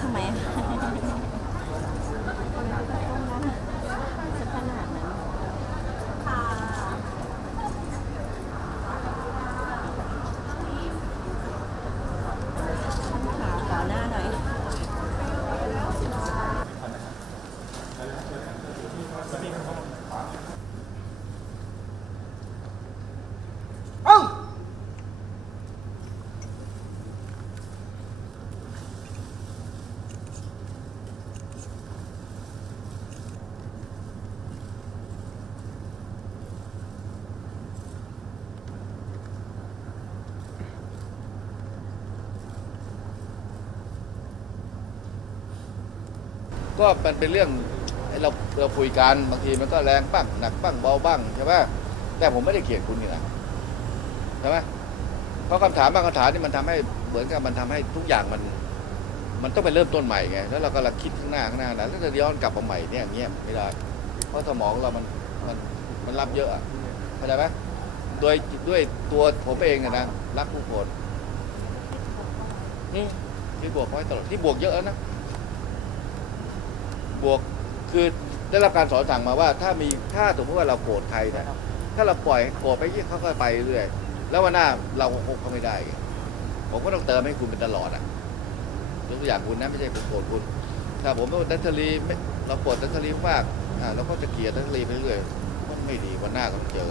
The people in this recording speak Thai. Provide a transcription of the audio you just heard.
ทำไม ก็มันเป็นเรื่องเราเราคุยกันบางทีมันก็แรงบ้างหนักบ้างเบาบ้างใช่ไหมแต่ผมไม่ได้เกลียดคุณนี่นะใช่ไหมเพราะคำถามบางคำถามนี่มันทำให้เหมือนกับมันทำให้ทุกอย่างมัน มันต้องไปเริ่มต้นใหม่ไงแล้วเราก็ลังคิดข้างหน้าข้างหน้านะแล้วจะย้อนกลับมาใหม่เนี่ยเงี้ยไม่ได้ เพราะสมองเรามันมันมันรับเยอะเข้าใจไหมโดยด้วยตัวผมเองอะนะรักผู้คนอืมที่บวกไว้ตลอดที่บวกเยอะนะ บวกคือได้รับการสอนสั่งมาว่าถ้ามีถ้าสมมติว่าเราโกรธใครนะถ้าเราปล่อยโกรธไปยิ่งเขาก็ไปเรื่อยแล้ววันหน้าเราคบเขาไม่ได้ ผมก็ต้องเติมให้คุณเป็นตลอดอะยกตัวอย่างคุณนะไม่ใช่ผมโกรธคุณถ้าผมเป็นดัชลีเราโกรธดัชลีมากอ่าเราก็จะเกลียดดัชลีไปเรื่อยมันไม่ดีวันหน้าก็ต้องเจอ